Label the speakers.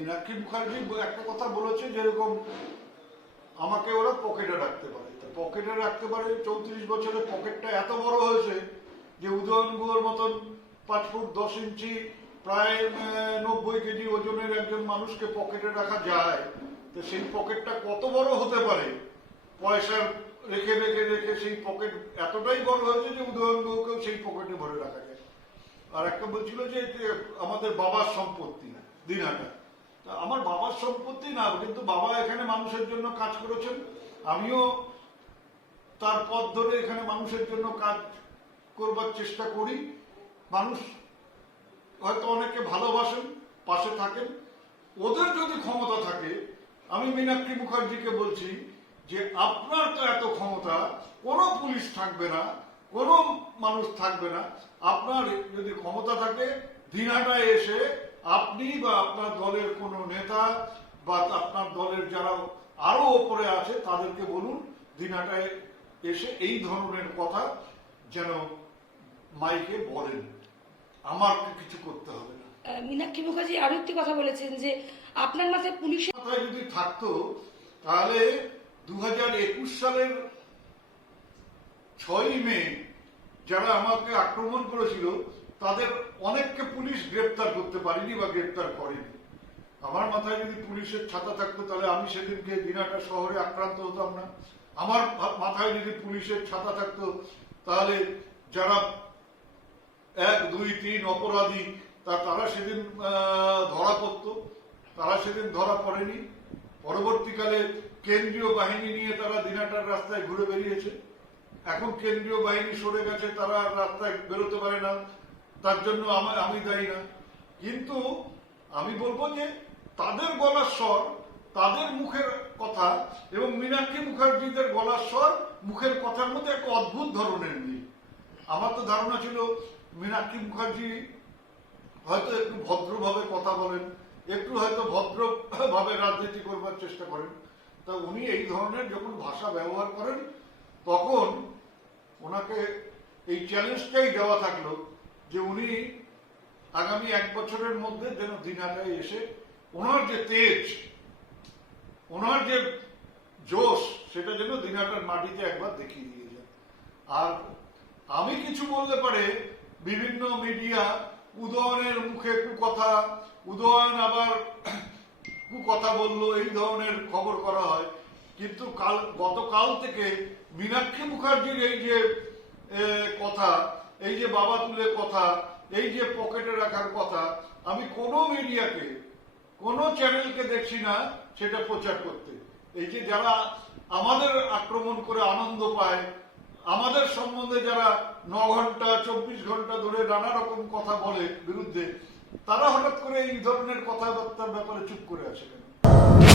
Speaker 1: মিনাক্ষী মুখার্জি একটা কথা বলেছে যেরকম আমাকে ওরা পকেটে রাখতে পারে পকেটে রাখতে পারে চৌত্রিশ বছরে পকেটটা এত বড় হয়েছে যে উদয়ন গুহর মতন পাঁচ ফুট দশ ইঞ্চি প্রায় নব্বই কেজি ওজনের একজন মানুষকে পকেটে রাখা যায় তো সেই পকেটটা কত বড় হতে পারে পয়সা রেখে রেখে রেখে সেই পকেট এতটাই বড় হয়েছে যে উদয়ন গুহকেও সেই পকেটে ভরে রাখা যায় আর একটা বলছিল যে আমাদের বাবার সম্পত্তি দিনাটা তা আমার বাবার সম্পত্তি না কিন্তু বাবা এখানে মানুষের জন্য কাজ করেছেন আমিও তার পথ ধরে এখানে মানুষের জন্য কাজ করবার চেষ্টা করি মানুষ হয়তো অনেকে ভালোবাসেন পাশে থাকেন ওদের যদি ক্ষমতা থাকে আমি মীনাক্ষী মুখার্জিকে বলছি যে আপনার তো এত ক্ষমতা কোনো পুলিশ থাকবে না কোনো মানুষ থাকবে না আপনার যদি ক্ষমতা থাকে দিনাটা এসে আপনি বা আপনার দলের কোনো নেতা বা আপনার দলের যারা আরো ওপরে আছে তাদেরকে বলুন দিনাটায় এসে এই ধরনের কথা যেন মাইকে বলেন আমার কিছু করতে হবে না
Speaker 2: মীনাক্ষী মুখার্জি আরো একটি কথা বলেছেন যে আপনার মাঝে পুলিশ
Speaker 1: মাথায় যদি থাকতো তাহলে দু সালের ছয়ই মে যারা আমাকে আক্রমণ করেছিল তাদের অনেককে পুলিশ গ্রেপ্তার করতে পারেনি বা গ্রেপ্তার করেনি আমার মাথায় যদি পুলিশের ছাতা থাকতো তাহলে আমি সেদিনকে দিনাটা শহরে আক্রান্ত হতাম না আমার মাথায় যদি পুলিশের ছাতা থাকতো তাহলে যারা এক দুই তিন অপরাধী তা তারা সেদিন ধরা পড়ত তারা সেদিন ধরা পড়েনি পরবর্তীকালে কেন্দ্রীয় বাহিনী নিয়ে তারা দিনাটার রাস্তায় ঘুরে বেরিয়েছে এখন কেন্দ্রীয় বাহিনী সরে গেছে তারা রাস্তায় বেরোতে পারে না তার জন্য আমার আমি দায়ী না কিন্তু আমি বলবো যে তাদের গলার স্বর তাদের মুখের কথা এবং মীনাক্ষী মুখার্জিদের গলার স্বর মুখের কথার মধ্যে একটা অদ্ভুত ধরনের নিয়ে আমার তো ধারণা ছিল মীনাক্ষী মুখার্জি হয়তো একটু ভদ্রভাবে কথা বলেন একটু হয়তো ভদ্রভাবে রাজনীতি করবার চেষ্টা করেন তা উনি এই ধরনের যখন ভাষা ব্যবহার করেন তখন ওনাকে এই চ্যালেঞ্জটাই দেওয়া থাকলো যে উনি আগামী এক বছরের মধ্যে যেন দিনাটায় এসে ওনার যে তেজ ওনার যে জোশ সেটা যেন দিনাটার মাটিতে একবার দেখিয়ে দিয়ে যায় আর আমি কিছু বলতে পারে বিভিন্ন মিডিয়া উদয়নের মুখে কথা উদয়ন আবার কথা বলল এই ধরনের খবর করা হয় কিন্তু কাল গতকাল থেকে মীনাক্ষী মুখার্জির এই যে কথা এই যে বাবা তুলে কথা এই যে পকেটে রাখার কথা আমি কোনো মিডিয়াকে কোনো চ্যানেলকে দেখছি না সেটা প্রচার করতে এই যে যারা আমাদের আক্রমণ করে আনন্দ পায় আমাদের সম্বন্ধে যারা ন ঘন্টা চব্বিশ ঘন্টা ধরে নানা রকম কথা বলে বিরুদ্ধে তারা হঠাৎ করে এই ধরনের কথাবার্তার ব্যাপারে চুপ করে আছে কেন